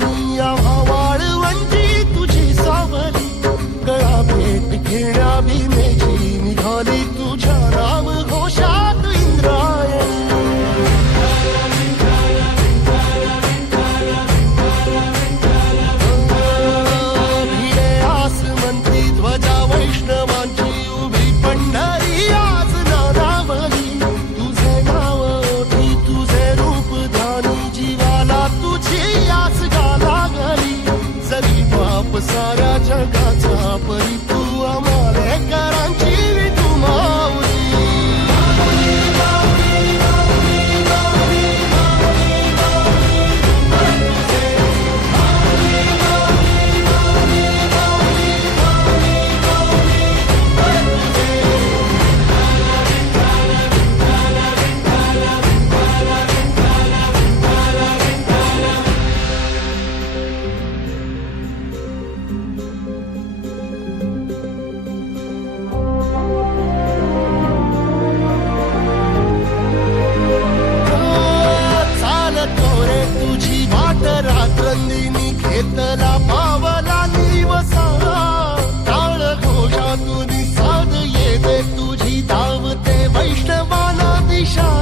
वाणी आम्हा वाळवंटी तुझी सावली, गळा भेट घेण्या भीमेची निघाली तुझ्या नाम घोषात इंद्रायणी. भिडे आसमंती ध्वजा वैष्णवांची उभी पंढरी आज नादावली, तुझे नाव ओठी तुझे रूप ध्यानी जीवाला तुझी आस गाला गली. जरी बाप साऱ्या जगाचा परी तू आमालेकरांची विठू माऊली. तुझी वाट रात्रंदिनी घेतला पावला निवसा, टाळ घोषातून साध येते तुझी धावते वैष्णवाना दिशा.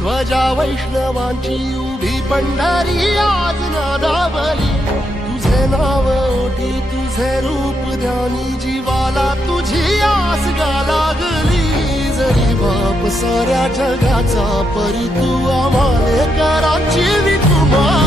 ध्वजा वैष्णवांची उभी पंढरी आज नादावली, तुझे नाव ओठी तुझे रूप ध्यानी जीवाला तुझी आस गा लागली. जरी बाप साऱ्या जगाचा परी तू आम्हालेकरांची विठू माऊली.